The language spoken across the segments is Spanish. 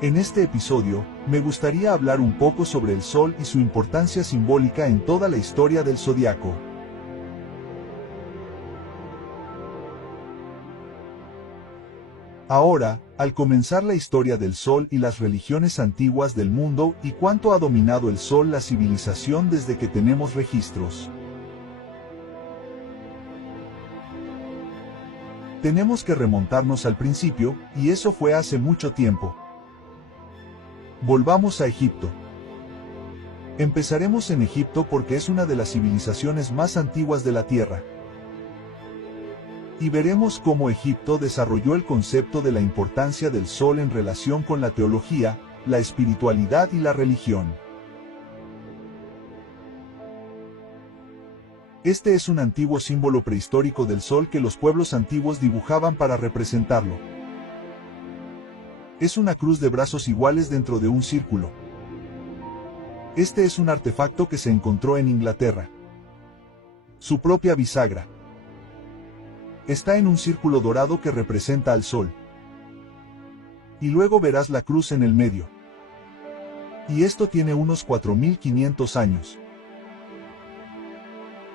En este episodio, me gustaría hablar un poco sobre el Sol y su importancia simbólica en toda la historia del zodiaco. Ahora, al comenzar la historia del Sol y las religiones antiguas del mundo y cuánto ha dominado el Sol la civilización desde que tenemos registros. Tenemos que remontarnos al principio, y eso fue hace mucho tiempo. Volvamos a Egipto. Empezaremos en Egipto porque es una de las civilizaciones más antiguas de la Tierra. Y veremos cómo Egipto desarrolló el concepto de la importancia del Sol en relación con la teología, la espiritualidad y la religión. Este es un antiguo símbolo prehistórico del Sol que los pueblos antiguos dibujaban para representarlo. Es una cruz de brazos iguales dentro de un círculo. Este es un artefacto que se encontró en Inglaterra. Su propia bisagra. Está en un círculo dorado que representa al Sol. Y luego verás la cruz en el medio. Y esto tiene unos 4500 años.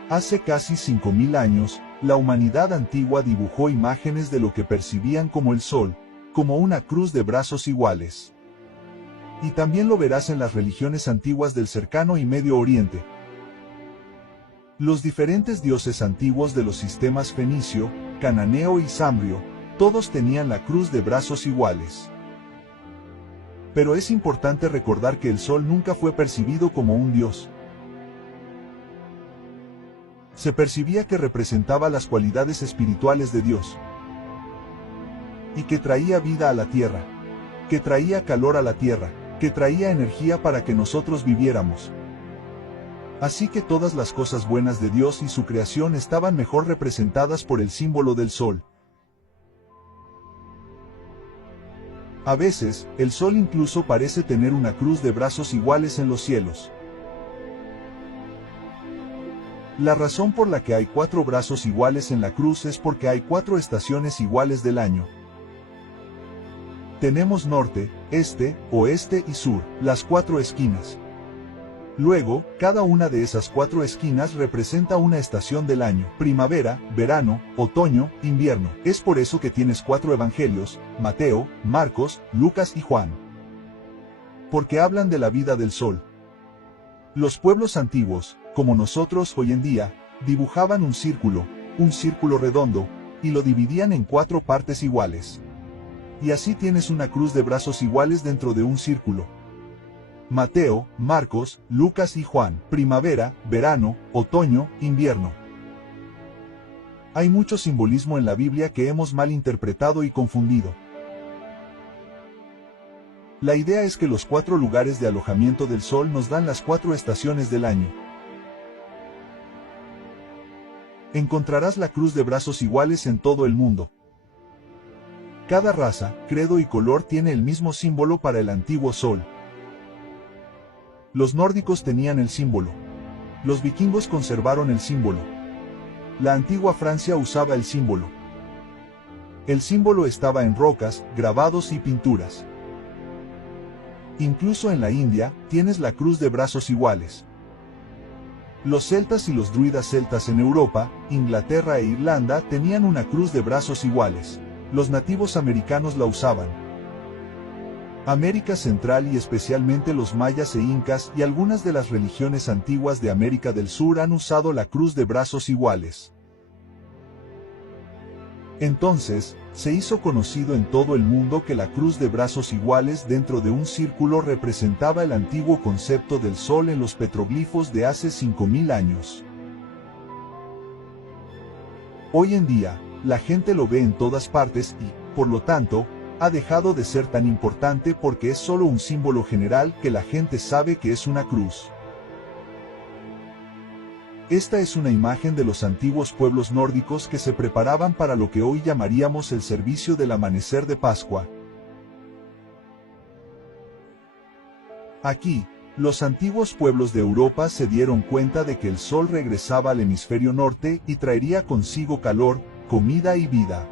Hace casi 5000 años, la humanidad antigua dibujó imágenes de lo que percibían como el Sol, como una cruz de brazos iguales. Y también lo verás en las religiones antiguas del Cercano y Medio Oriente. Los diferentes dioses antiguos de los sistemas fenicio, cananeo y zambrio, todos tenían la cruz de brazos iguales. Pero es importante recordar que el Sol nunca fue percibido como un dios. Se percibía que representaba las cualidades espirituales de Dios. Y que traía vida a la tierra. Que traía calor a la tierra. Que traía energía para que nosotros viviéramos. Así que todas las cosas buenas de Dios y su creación estaban mejor representadas por el símbolo del Sol. A veces, el Sol incluso parece tener una cruz de brazos iguales en los cielos. La razón por la que hay 4 brazos iguales en la cruz es porque hay 4 estaciones iguales del año. Tenemos norte, este, oeste y sur, las 4 esquinas. Luego, cada una de esas 4 esquinas representa una estación del año: primavera, verano, otoño, invierno. Es por eso que tienes 4 evangelios: Mateo, Marcos, Lucas y Juan. Porque hablan de la vida del Sol. Los pueblos antiguos, como nosotros hoy en día, dibujaban un círculo redondo, y lo dividían en 4 partes iguales. Y así tienes una cruz de brazos iguales dentro de un círculo. Mateo, Marcos, Lucas y Juan, primavera, verano, otoño, invierno. Hay mucho simbolismo en la Biblia que hemos mal interpretado y confundido. La idea es que los 4 lugares de alojamiento del Sol nos dan las 4 estaciones del año. Encontrarás la cruz de brazos iguales en todo el mundo. Cada raza, credo y color tiene el mismo símbolo para el antiguo Sol. Los nórdicos tenían el símbolo. Los vikingos conservaron el símbolo. La antigua Francia usaba el símbolo. El símbolo estaba en rocas, grabados y pinturas. Incluso en la India, tienes la cruz de brazos iguales. Los celtas y los druidas celtas en Europa, Inglaterra e Irlanda tenían una cruz de brazos iguales. Los nativos americanos la usaban. América Central y especialmente los mayas e incas y algunas de las religiones antiguas de América del Sur han usado la cruz de brazos iguales. Entonces, se hizo conocido en todo el mundo que la cruz de brazos iguales dentro de un círculo representaba el antiguo concepto del Sol en los petroglifos de hace 5000 años. Hoy en día, la gente lo ve en todas partes y, por lo tanto, ha dejado de ser tan importante porque es solo un símbolo general que la gente sabe que es una cruz. Esta es una imagen de los antiguos pueblos nórdicos que se preparaban para lo que hoy llamaríamos el servicio del amanecer de Pascua. Aquí, los antiguos pueblos de Europa se dieron cuenta de que el Sol regresaba al hemisferio norte y traería consigo calor, comida y vida.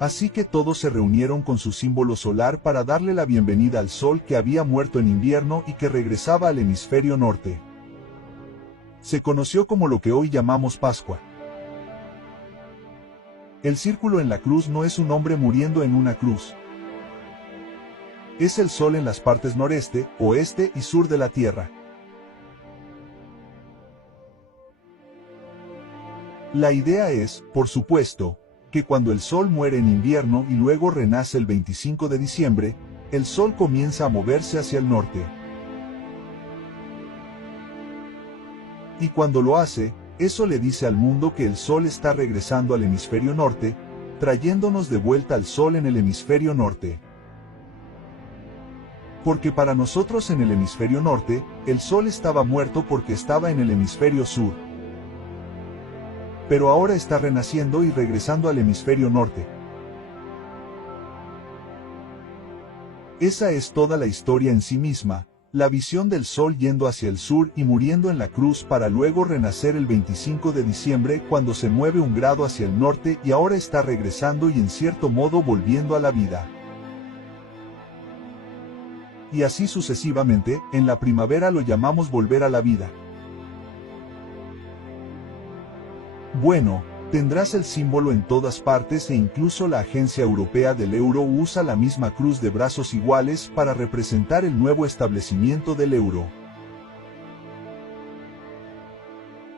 Así que todos se reunieron con su símbolo solar para darle la bienvenida al sol que había muerto en invierno y que regresaba al hemisferio norte. Se conoció como lo que hoy llamamos Pascua. El círculo en la cruz no es un hombre muriendo en una cruz. Es el sol en las partes noreste, oeste y sur de la Tierra. La idea es, por supuesto, que cuando el sol muere en invierno y luego renace el 25 de diciembre, el sol comienza a moverse hacia el norte. Y cuando lo hace, eso le dice al mundo que el sol está regresando al hemisferio norte, trayéndonos de vuelta al sol en el hemisferio norte. Porque para nosotros en el hemisferio norte, el sol estaba muerto porque estaba en el hemisferio sur. Pero ahora está renaciendo y regresando al hemisferio norte. Esa es toda la historia en sí misma, la visión del sol yendo hacia el sur y muriendo en la cruz para luego renacer el 25 de diciembre cuando se mueve un grado hacia el norte y ahora está regresando y en cierto modo volviendo a la vida. Y así sucesivamente, en la primavera lo llamamos volver a la vida. Bueno, tendrás el símbolo en todas partes e incluso la Agencia Europea del Euro usa la misma cruz de brazos iguales para representar el nuevo establecimiento del euro.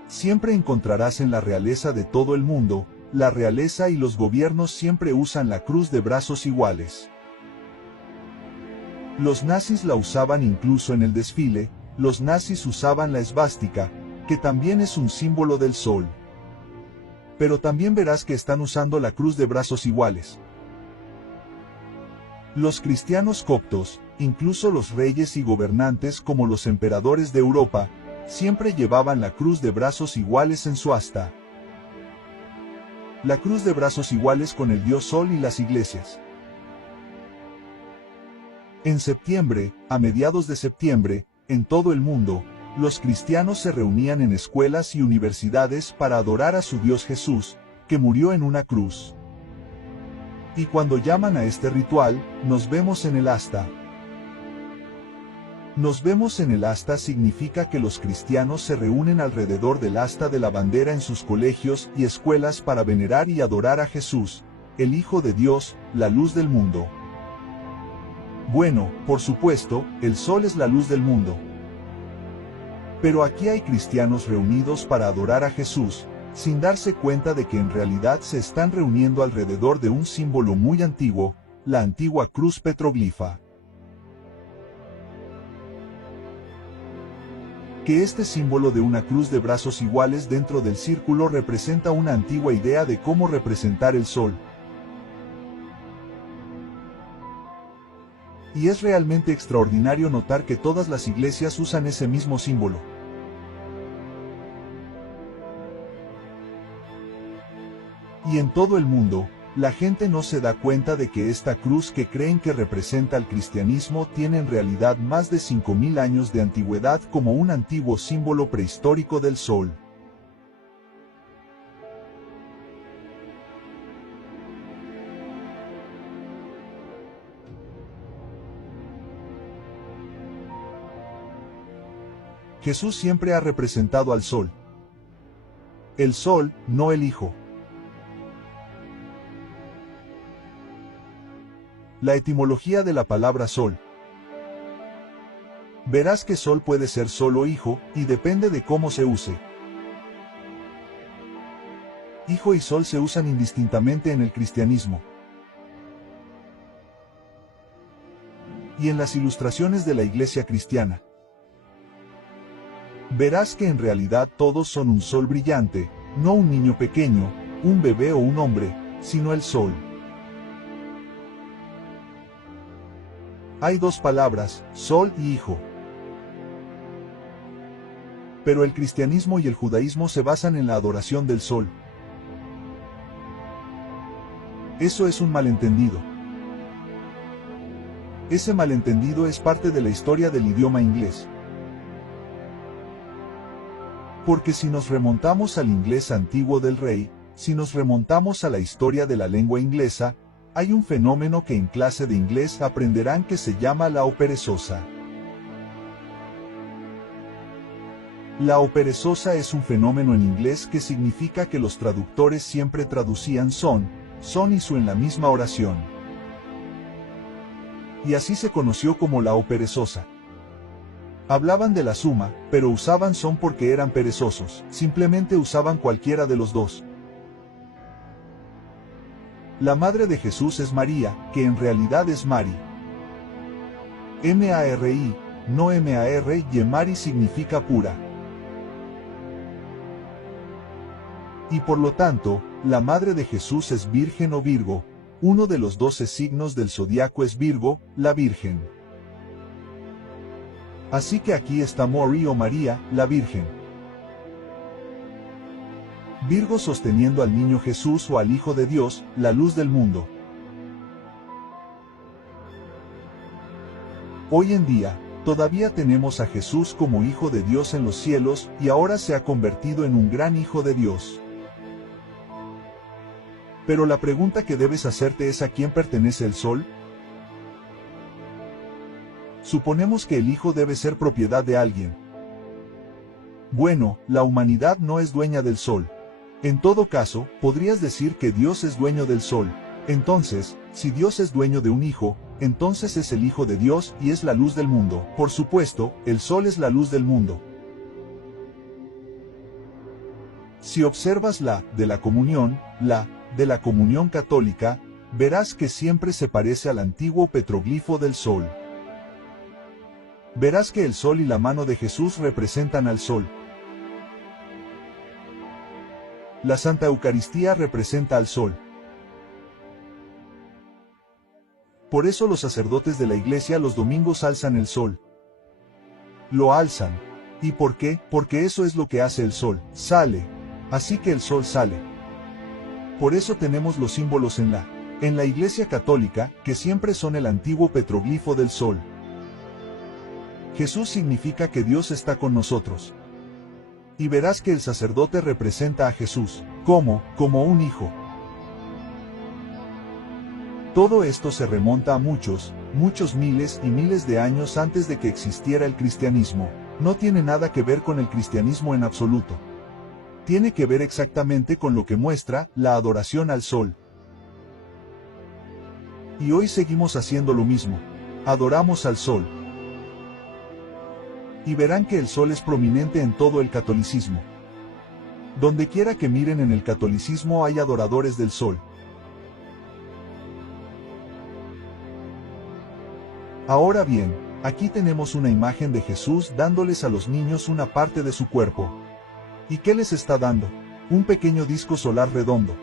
Siempre encontrarás en la realeza de todo el mundo, la realeza y los gobiernos siempre usan la cruz de brazos iguales. Los nazis la usaban incluso en el desfile, los nazis usaban la esvástica, que también es un símbolo del sol. Pero también verás que están usando la cruz de brazos iguales. Los cristianos coptos, incluso los reyes y gobernantes como los emperadores de Europa, siempre llevaban la cruz de brazos iguales en su asta. La cruz de brazos iguales con el dios Sol y las iglesias. En septiembre, a mediados de septiembre, en todo el mundo, los cristianos se reunían en escuelas y universidades para adorar a su Dios Jesús, que murió en una cruz. Y cuando llaman a este ritual, nos vemos en el asta. Nos vemos en el asta significa que los cristianos se reúnen alrededor del asta de la bandera en sus colegios y escuelas para venerar y adorar a Jesús, el Hijo de Dios, la luz del mundo. Bueno, por supuesto, el sol es la luz del mundo. Pero aquí hay cristianos reunidos para adorar a Jesús, sin darse cuenta de que en realidad se están reuniendo alrededor de un símbolo muy antiguo, la antigua cruz petroglifa. Que este símbolo de una cruz de brazos iguales dentro del círculo representa una antigua idea de cómo representar el sol. Y es realmente extraordinario notar que todas las iglesias usan ese mismo símbolo. Y en todo el mundo, la gente no se da cuenta de que esta cruz que creen que representa al cristianismo tiene en realidad más de 5000 años de antigüedad como un antiguo símbolo prehistórico del sol. Jesús siempre ha representado al sol. El sol, no el Hijo. La etimología de la palabra sol. Verás que sol puede ser solo hijo, y depende de cómo se use. Hijo y sol se usan indistintamente en el cristianismo. Y en las ilustraciones de la iglesia cristiana. Verás que en realidad todos son un sol brillante, no un niño pequeño, un bebé o un hombre, sino el sol. Hay dos palabras, sol y hijo. Pero el cristianismo y el judaísmo se basan en la adoración del sol. Eso es un malentendido. Ese malentendido es parte de la historia del idioma inglés. Porque si nos remontamos al inglés antiguo del rey, si nos remontamos a la historia de la lengua inglesa, hay un fenómeno que en clase de inglés aprenderán que se llama la o perezosa. La o perezosa es un fenómeno en inglés que significa que los traductores siempre traducían son y su en la misma oración. Y así se conoció como la o perezosa. Hablaban de la suma, pero usaban son porque eran perezosos, simplemente usaban cualquiera de los dos. La madre de Jesús es María, que en realidad es Mari. M-A-R-I, no M-A-R-Y, Mari significa pura. Y por lo tanto, la madre de Jesús es Virgen o Virgo, uno de los 12 signos del zodiaco es Virgo, la Virgen. Así que aquí está Mori o María, la Virgen. Virgo sosteniendo al niño Jesús o al Hijo de Dios, la luz del mundo. Hoy en día, todavía tenemos a Jesús como Hijo de Dios en los cielos, y ahora se ha convertido en un gran Hijo de Dios. Pero la pregunta que debes hacerte es ¿a quién pertenece el sol? Suponemos que el Hijo debe ser propiedad de alguien. Bueno, la humanidad no es dueña del sol. En todo caso, podrías decir que Dios es dueño del sol. Entonces, si Dios es dueño de un hijo, entonces es el Hijo de Dios y es la luz del mundo. Por supuesto, el sol es la luz del mundo. Si observas la de la comunión católica, verás que siempre se parece al antiguo petroglifo del sol. Verás que el sol y la mano de Jesús representan al sol. La Santa Eucaristía representa al sol. Por eso los sacerdotes de la iglesia los domingos alzan el sol. Lo alzan. ¿Y por qué? Porque eso es lo que hace el sol, sale. Así que el sol sale. Por eso tenemos los símbolos en la iglesia católica, que siempre son el antiguo petroglifo del sol. Jesús significa que Dios está con nosotros. Y verás que el sacerdote representa a Jesús, como un hijo. Todo esto se remonta a muchos miles y miles de años antes de que existiera el cristianismo. No tiene nada que ver con el cristianismo en absoluto. Tiene que ver exactamente con lo que muestra la adoración al sol. Y hoy seguimos haciendo lo mismo. Adoramos al sol. Y verán que el sol es prominente en todo el catolicismo. Donde quiera que miren en el catolicismo hay adoradores del sol. Ahora bien, aquí tenemos una imagen de Jesús dándoles a los niños una parte de su cuerpo. ¿Y qué les está dando? Un pequeño disco solar redondo.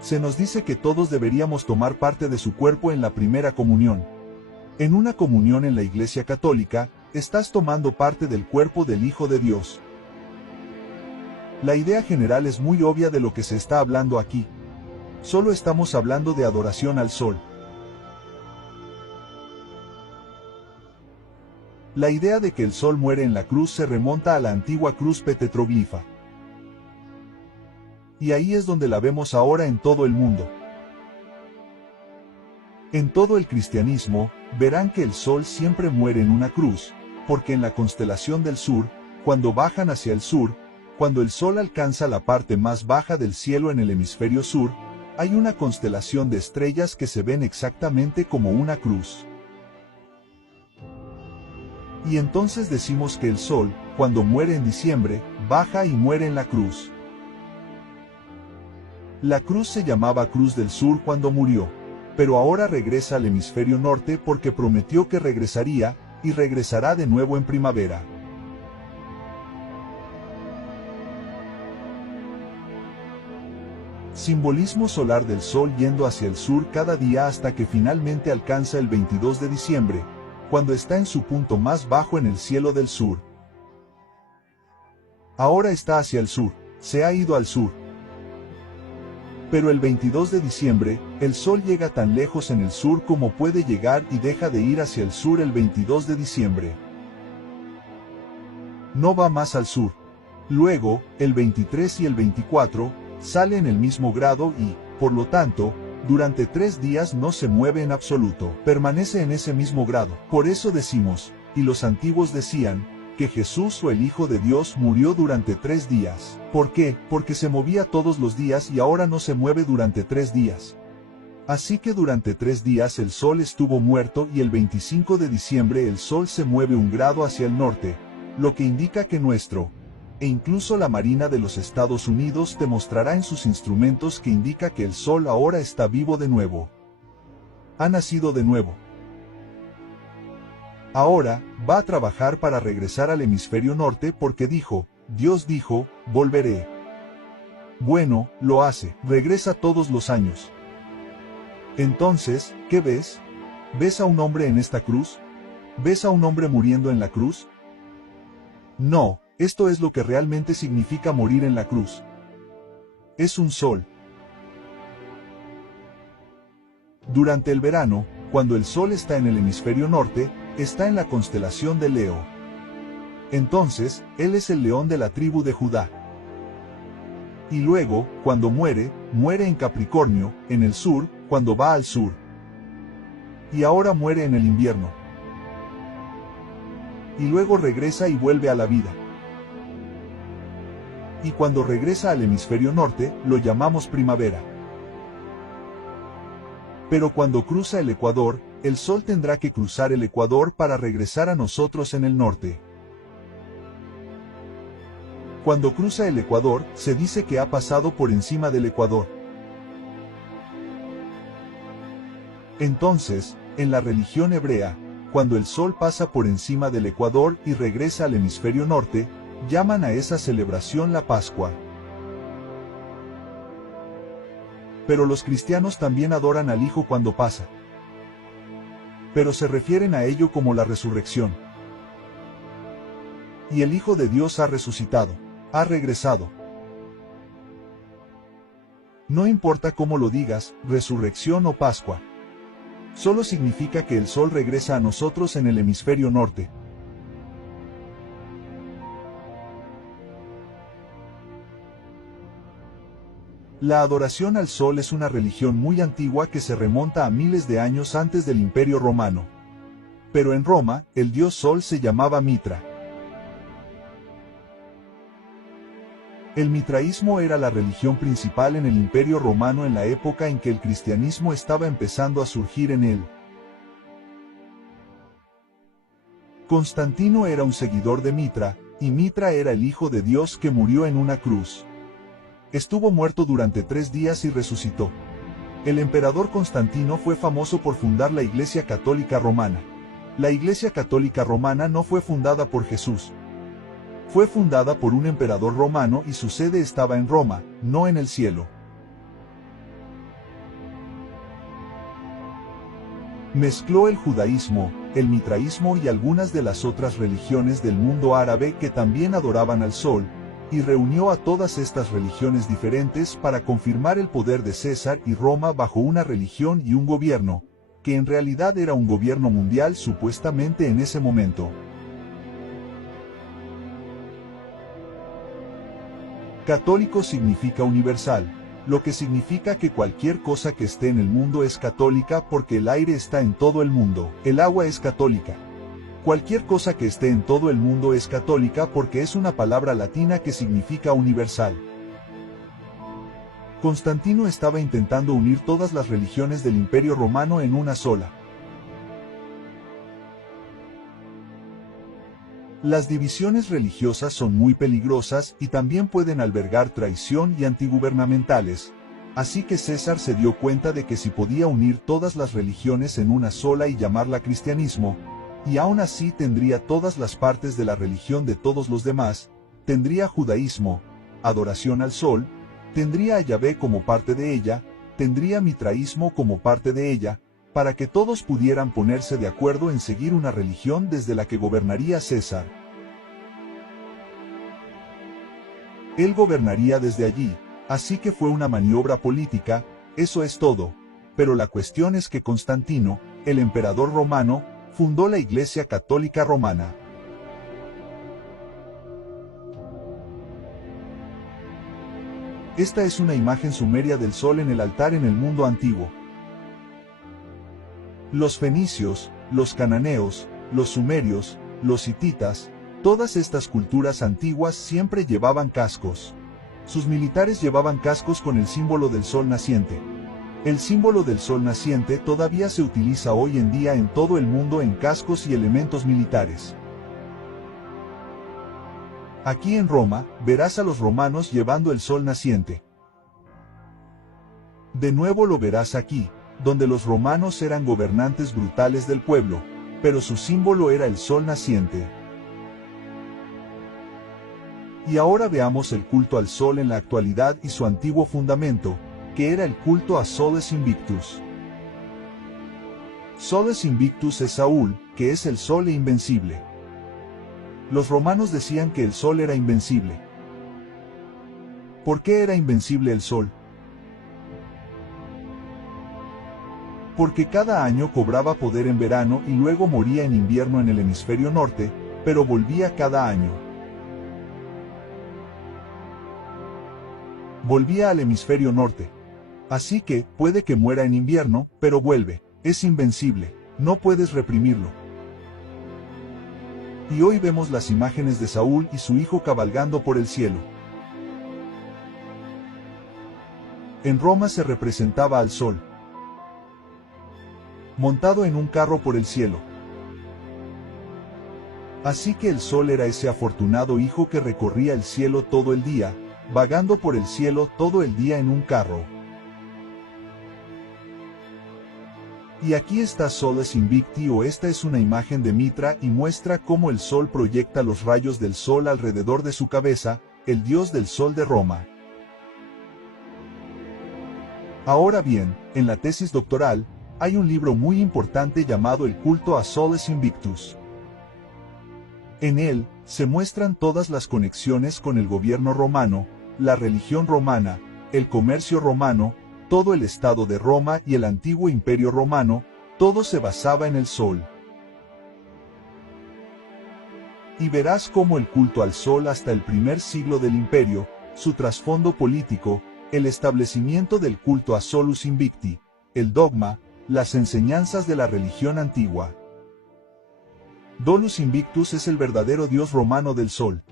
Se nos dice que todos deberíamos tomar parte de su cuerpo en la primera comunión. En una comunión en la Iglesia Católica, estás tomando parte del cuerpo del Hijo de Dios. La idea general es muy obvia de lo que se está hablando aquí. Solo estamos hablando de adoración al sol. La idea de que el sol muere en la cruz se remonta a la antigua cruz petroglifia. Y ahí es donde la vemos ahora en todo el mundo. En todo el cristianismo, verán que el sol siempre muere en una cruz, porque en la constelación del sur, cuando bajan hacia el sur, cuando el sol alcanza la parte más baja del cielo en el hemisferio sur, hay una constelación de estrellas que se ven exactamente como una cruz. Y entonces decimos que el sol, cuando muere en diciembre, baja y muere en la cruz. La cruz se llamaba Cruz del Sur cuando murió, pero ahora regresa al hemisferio norte porque prometió que regresaría, y regresará de nuevo en primavera. Simbolismo solar del sol yendo hacia el sur cada día hasta que finalmente alcanza el 22 de diciembre, cuando está en su punto más bajo en el cielo del sur. Ahora está hacia el sur, se ha ido al sur. Pero el 22 de diciembre, el sol llega tan lejos en el sur como puede llegar y deja de ir hacia el sur el 22 de diciembre. No va más al sur. Luego, el 23 y el 24, sale en el mismo grado y, por lo tanto, Durante 3 días no se mueve en absoluto, permanece en ese mismo grado. Por eso decimos, y los antiguos decían, que Jesús o el Hijo de Dios murió durante 3 días. ¿Por qué? Porque se movía todos los días y ahora no se mueve durante 3 días. Así que durante 3 días el Sol estuvo muerto y el 25 de diciembre el Sol se mueve 1 grado hacia el norte, lo que indica que e incluso la Marina de los Estados Unidos demostrará en sus instrumentos que indica que el Sol ahora está vivo de nuevo. Ha nacido de nuevo. Ahora, va a trabajar para regresar al hemisferio norte porque Dios dijo, volveré. Bueno, lo hace, regresa todos los años. Entonces, ¿qué ves? ¿Ves a un hombre en esta cruz? ¿Ves a un hombre muriendo en la cruz? No, esto es lo que realmente significa morir en la cruz. Es un sol. Durante el verano, cuando el sol está en el hemisferio norte, está en la constelación de Leo. Entonces, él es el león de la tribu de Judá. Y luego, cuando muere en Capricornio, en el sur, cuando va al sur. Y ahora muere en el invierno. Y luego regresa y vuelve a la vida. Y cuando regresa al hemisferio norte, lo llamamos primavera. Pero cuando cruza el ecuador, el Sol tendrá que cruzar el ecuador para regresar a nosotros en el norte. Cuando cruza el ecuador, se dice que ha pasado por encima del ecuador. Entonces, en la religión hebrea, cuando el Sol pasa por encima del ecuador y regresa al hemisferio norte, llaman a esa celebración la Pascua. Pero los cristianos también adoran al Hijo cuando pasa. Pero se refieren a ello como la resurrección. Y el Hijo de Dios ha resucitado, ha regresado. No importa cómo lo digas, resurrección o Pascua. Solo significa que el Sol regresa a nosotros en el hemisferio norte. La adoración al Sol es una religión muy antigua que se remonta a miles de años antes del Imperio Romano. Pero en Roma, el dios Sol se llamaba Mitra. El mitraísmo era la religión principal en el Imperio Romano en la época en que el cristianismo estaba empezando a surgir en él. Constantino era un seguidor de Mitra, y Mitra era el Hijo de Dios que murió en una cruz. Estuvo muerto durante 3 días y resucitó. El emperador Constantino fue famoso por fundar la Iglesia Católica Romana. La Iglesia Católica Romana no fue fundada por Jesús. Fue fundada por un emperador romano y su sede estaba en Roma, no en el cielo. Mezcló el judaísmo, el mitraísmo y algunas de las otras religiones del mundo árabe que también adoraban al sol, y reunió a todas estas religiones diferentes para confirmar el poder de César y Roma bajo una religión y un gobierno, que en realidad era un gobierno mundial supuestamente en ese momento. Católico significa universal, lo que significa que cualquier cosa que esté en el mundo es católica porque el aire está en todo el mundo, el agua es católica. Cualquier cosa que esté en todo el mundo es católica porque es una palabra latina que significa universal. Constantino estaba intentando unir todas las religiones del Imperio Romano en una sola. Las divisiones religiosas son muy peligrosas y también pueden albergar traición y antigubernamentales, así que César se dio cuenta de que si podía unir todas las religiones en una sola y llamarla cristianismo, y aún así tendría todas las partes de la religión de todos los demás, tendría judaísmo, adoración al sol, tendría a Yahvé como parte de ella, tendría mitraísmo como parte de ella, para que todos pudieran ponerse de acuerdo en seguir una religión desde la que gobernaría César. Él gobernaría desde allí, así que fue una maniobra política, eso es todo, pero la cuestión es que Constantino, el emperador romano, fundó la Iglesia Católica Romana. Esta es una imagen sumeria del sol en el altar en el mundo antiguo. Los fenicios, los cananeos, los sumerios, los hititas, todas estas culturas antiguas siempre llevaban cascos. Sus militares llevaban cascos con el símbolo del sol naciente. El símbolo del sol naciente todavía se utiliza hoy en día en todo el mundo en cascos y elementos militares. Aquí en Roma, verás a los romanos llevando el sol naciente. De nuevo lo verás aquí, donde los romanos eran gobernantes brutales del pueblo, pero su símbolo era el sol naciente. Y ahora veamos el culto al sol en la actualidad y su antiguo fundamento, que era el culto a Soles Invictus. Soles Invictus es Saúl, que es el sol e invencible. Los romanos decían que el sol era invencible. ¿Por qué era invencible el sol? Porque cada año cobraba poder en verano y luego moría en invierno en el hemisferio norte, pero volvía cada año. Volvía al hemisferio norte. Así que, puede que muera en invierno, pero vuelve. Es invencible, no puedes reprimirlo. Y hoy vemos las imágenes de Saúl y su hijo cabalgando por el cielo. En Roma se representaba al sol, montado en un carro por el cielo. Así que el sol era ese afortunado hijo que recorría el cielo todo el día, vagando por el cielo todo el día en un carro. Y aquí está Soles Invicti, o esta es una imagen de Mitra y muestra cómo el sol proyecta los rayos del sol alrededor de su cabeza, el dios del sol de Roma. Ahora bien, en la tesis doctoral, hay un libro muy importante llamado El culto a Soles Invictus. En él, se muestran todas las conexiones con el gobierno romano, la religión romana, el comercio romano, todo el estado de Roma y el antiguo imperio romano, todo se basaba en el sol. Y verás cómo el culto al sol hasta el primer siglo del imperio, su trasfondo político, el establecimiento del culto a Solus Invicti, el dogma, las enseñanzas de la religión antigua. Dolus Invictus es el verdadero dios romano del sol.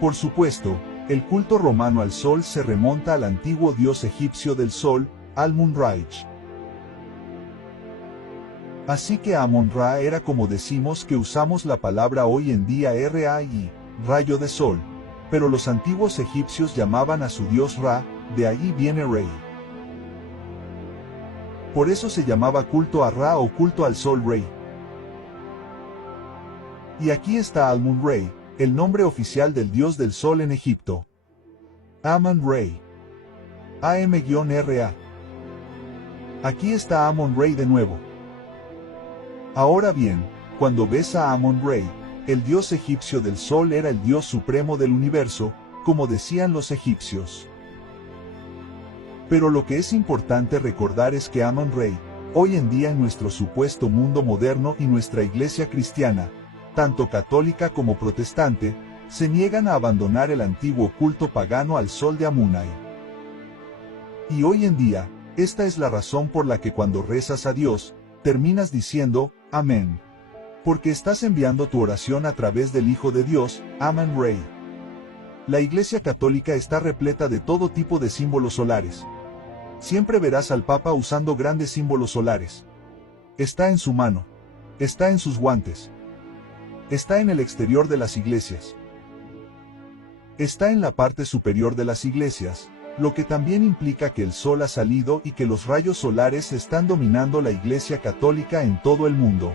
Por supuesto, el culto romano al sol se remonta al antiguo dios egipcio del sol, Amun-Ra. Así que Amon-Ra era como decimos que usamos la palabra hoy en día Ra-I, rayo de sol, pero los antiguos egipcios llamaban a su dios Ra, de allí viene Rey. Por eso se llamaba culto a Ra o culto al sol Rey. Y aquí está Amun-Ra, el nombre oficial del dios del sol en Egipto. Amon-Ra. AM-RA. Aquí está Amon-Ra de nuevo. Ahora bien, cuando ves a Amon-Ra, el dios egipcio del sol era el dios supremo del universo, como decían los egipcios. Pero lo que es importante recordar es que Amon-Ra, hoy en día en nuestro supuesto mundo moderno y nuestra iglesia cristiana, tanto católica como protestante, se niegan a abandonar el antiguo culto pagano al sol de Amunai. Y hoy en día, esta es la razón por la que cuando rezas a Dios, terminas diciendo, Amén. Porque estás enviando tu oración a través del Hijo de Dios, Amon-Ra. La Iglesia Católica está repleta de todo tipo de símbolos solares. Siempre verás al Papa usando grandes símbolos solares. Está en su mano. Está en sus guantes. Está en el exterior de las iglesias. Está en la parte superior de las iglesias, lo que también implica que el sol ha salido y que los rayos solares están dominando la Iglesia Católica en todo el mundo.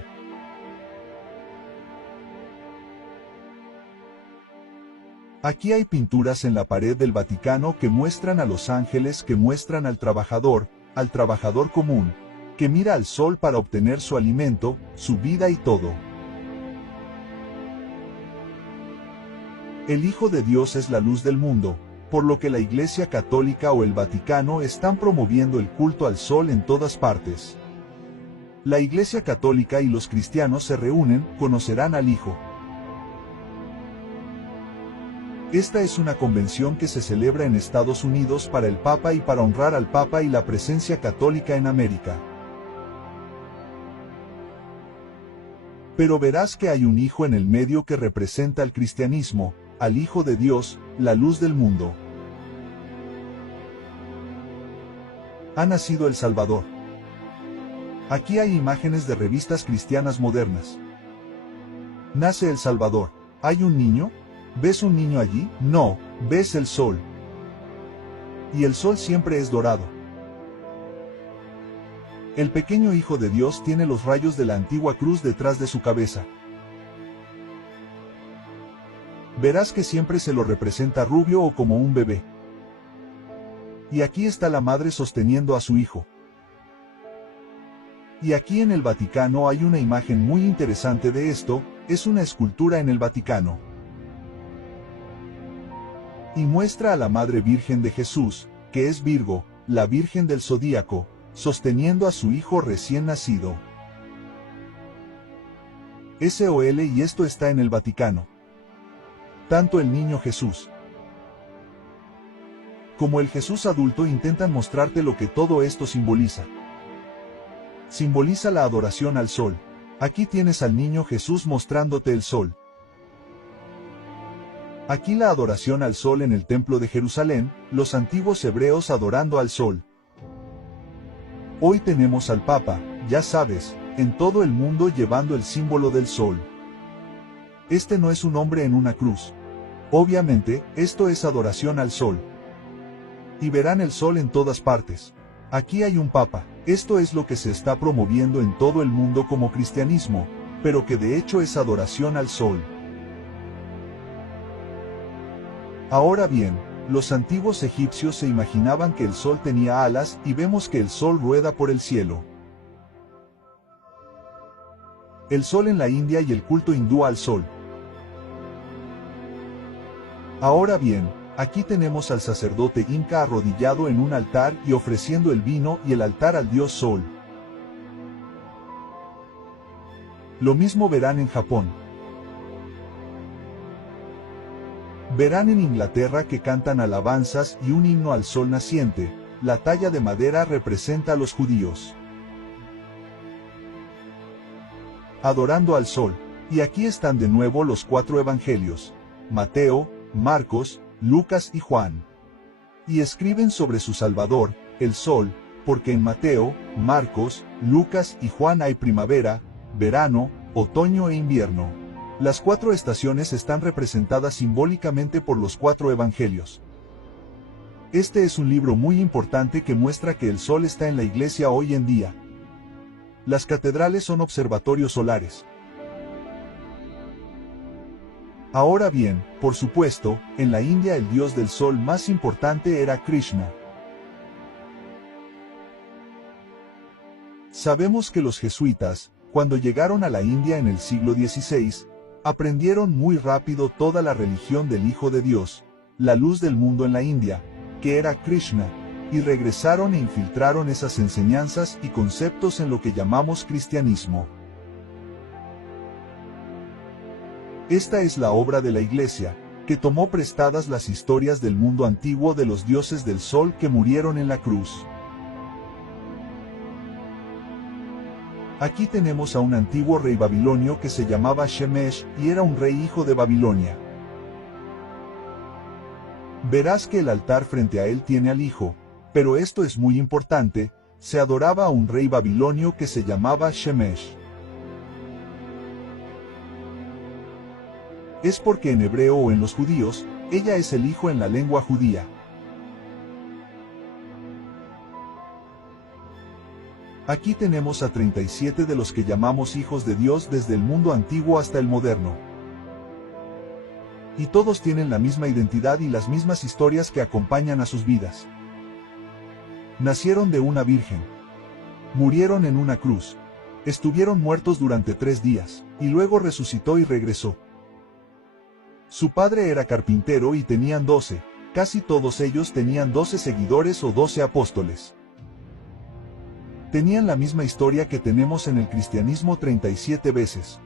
Aquí hay pinturas en la pared del Vaticano que muestran a los ángeles, que muestran al trabajador común, que mira al sol para obtener su alimento, su vida y todo. El Hijo de Dios es la luz del mundo, por lo que la Iglesia Católica o el Vaticano están promoviendo el culto al sol en todas partes. La Iglesia Católica y los cristianos se reúnen, conocerán al Hijo. Esta es una convención que se celebra en Estados Unidos para el Papa y para honrar al Papa y la presencia católica en América. Pero verás que hay un hijo en el medio que representa al cristianismo, al Hijo de Dios, la luz del mundo. Ha nacido el Salvador. Aquí hay imágenes de revistas cristianas modernas. Nace el Salvador. ¿Hay un niño? ¿Ves un niño allí? No, ves el sol. Y el sol siempre es dorado. El pequeño Hijo de Dios tiene los rayos de la antigua cruz detrás de su cabeza. Verás que siempre se lo representa rubio o como un bebé. Y aquí está la madre sosteniendo a su hijo. Y aquí en el Vaticano hay una imagen muy interesante de esto, es una escultura en el Vaticano. Y muestra a la Madre Virgen de Jesús, que es Virgo, la Virgen del Zodíaco, sosteniendo a su hijo recién nacido. SOL y esto está en el Vaticano. Tanto el niño Jesús como el Jesús adulto intentan mostrarte lo que todo esto simboliza. Simboliza la adoración al sol. Aquí tienes al niño Jesús mostrándote el sol. Aquí la adoración al sol en el templo de Jerusalén, los antiguos hebreos adorando al sol. Hoy tenemos al Papa, ya sabes, en todo el mundo llevando el símbolo del sol. Este no es un hombre en una cruz. Obviamente, esto es adoración al sol. Y verán el sol en todas partes. Aquí hay un Papa. Esto es lo que se está promoviendo en todo el mundo como cristianismo, pero que de hecho es adoración al sol. Ahora bien, los antiguos egipcios se imaginaban que el sol tenía alas y vemos que el sol rueda por el cielo. El sol en la India y el culto hindú al sol. Ahora bien, aquí tenemos al sacerdote inca arrodillado en un altar y ofreciendo el vino y el altar al dios Sol. Lo mismo verán en Japón. Verán en Inglaterra que cantan alabanzas y un himno al sol naciente. La talla de madera representa a los judíos adorando al sol. Y aquí están de nuevo los 4 evangelios: Mateo, Marcos, Lucas y Juan. Y escriben sobre su Salvador, el sol, porque en Mateo, Marcos, Lucas y Juan hay primavera, verano, otoño e invierno. Las 4 estaciones están representadas simbólicamente por los 4 evangelios. Este es un libro muy importante que muestra que el sol está en la iglesia hoy en día. Las catedrales son observatorios solares. Ahora bien, por supuesto, en la India el dios del sol más importante era Krishna. Sabemos que los jesuitas, cuando llegaron a la India en el siglo XVI, aprendieron muy rápido toda la religión del Hijo de Dios, la luz del mundo en la India, que era Krishna, y regresaron e infiltraron esas enseñanzas y conceptos en lo que llamamos cristianismo. Esta es la obra de la Iglesia, que tomó prestadas las historias del mundo antiguo de los dioses del sol que murieron en la cruz. Aquí tenemos a un antiguo rey babilonio que se llamaba Shemesh y era un rey hijo de Babilonia. Verás que el altar frente a él tiene al hijo, pero esto es muy importante, se adoraba a un rey babilonio que se llamaba Shemesh. Es porque en hebreo o en los judíos, ella es el hijo en la lengua judía. Aquí tenemos a 37 de los que llamamos hijos de Dios desde el mundo antiguo hasta el moderno. Y todos tienen la misma identidad y las mismas historias que acompañan a sus vidas. Nacieron de una virgen. Murieron en una cruz. Estuvieron muertos durante 3 días, y luego resucitó y regresó. Su padre era carpintero y tenían 12, casi todos ellos tenían 12 seguidores o 12 apóstoles. Tenían la misma historia que tenemos en el cristianismo 37 veces.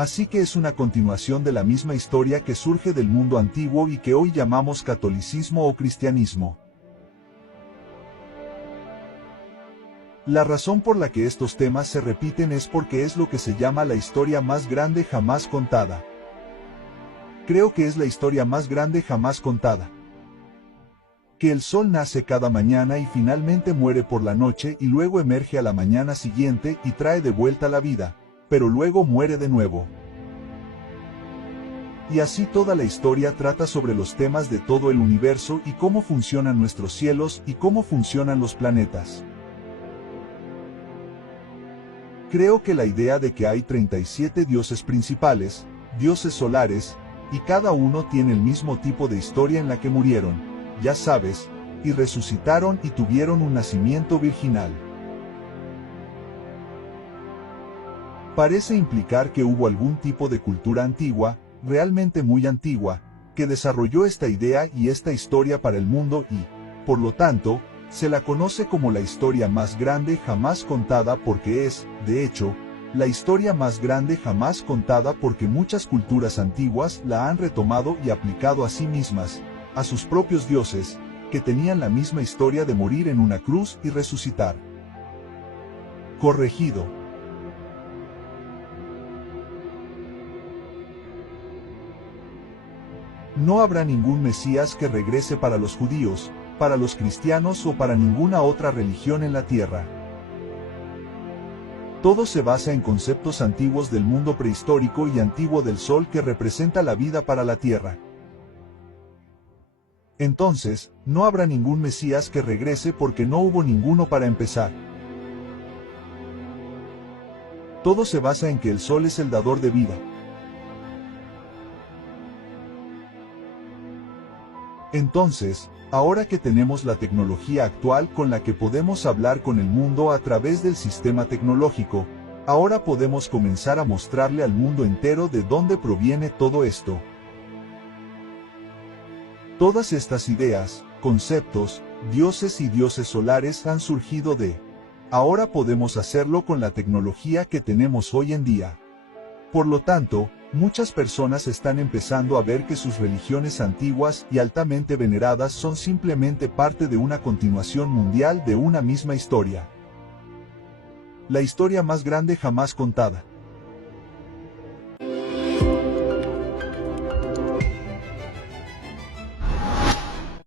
Así que es una continuación de la misma historia que surge del mundo antiguo y que hoy llamamos catolicismo o cristianismo. La razón por la que estos temas se repiten es porque es lo que se llama la historia más grande jamás contada. Creo que es la historia más grande jamás contada. Que el sol nace cada mañana y finalmente muere por la noche y luego emerge a la mañana siguiente y trae de vuelta la vida, pero luego muere de nuevo. Y así toda la historia trata sobre los temas de todo el universo y cómo funcionan nuestros cielos y cómo funcionan los planetas. Creo que la idea de que hay 37 dioses principales, dioses solares, y cada uno tiene el mismo tipo de historia en la que murieron, ya sabes, y resucitaron y tuvieron un nacimiento virginal. Parece implicar que hubo algún tipo de cultura antigua, realmente muy antigua, que desarrolló esta idea y esta historia para el mundo y, por lo tanto, se la conoce como la historia más grande jamás contada porque es, de hecho, la historia más grande jamás contada porque muchas culturas antiguas la han retomado y aplicado a sí mismas, a sus propios dioses, que tenían la misma historia de morir en una cruz y resucitar. Corregido. No habrá ningún Mesías que regrese para los judíos, para los cristianos o para ninguna otra religión en la tierra. Todo se basa en conceptos antiguos del mundo prehistórico y antiguo del sol que representa la vida para la tierra. Entonces, no habrá ningún Mesías que regrese porque no hubo ninguno para empezar. Todo se basa en que el sol es el dador de vida. Entonces, ahora que tenemos la tecnología actual con la que podemos hablar con el mundo a través del sistema tecnológico, ahora podemos comenzar a mostrarle al mundo entero de dónde proviene todo esto. Todas estas ideas, conceptos, dioses y dioses solares han surgido de. Ahora podemos hacerlo con la tecnología que tenemos hoy en día. Por lo tanto, muchas personas están empezando a ver que sus religiones antiguas y altamente veneradas son simplemente parte de una continuación mundial de una misma historia. La historia más grande jamás contada.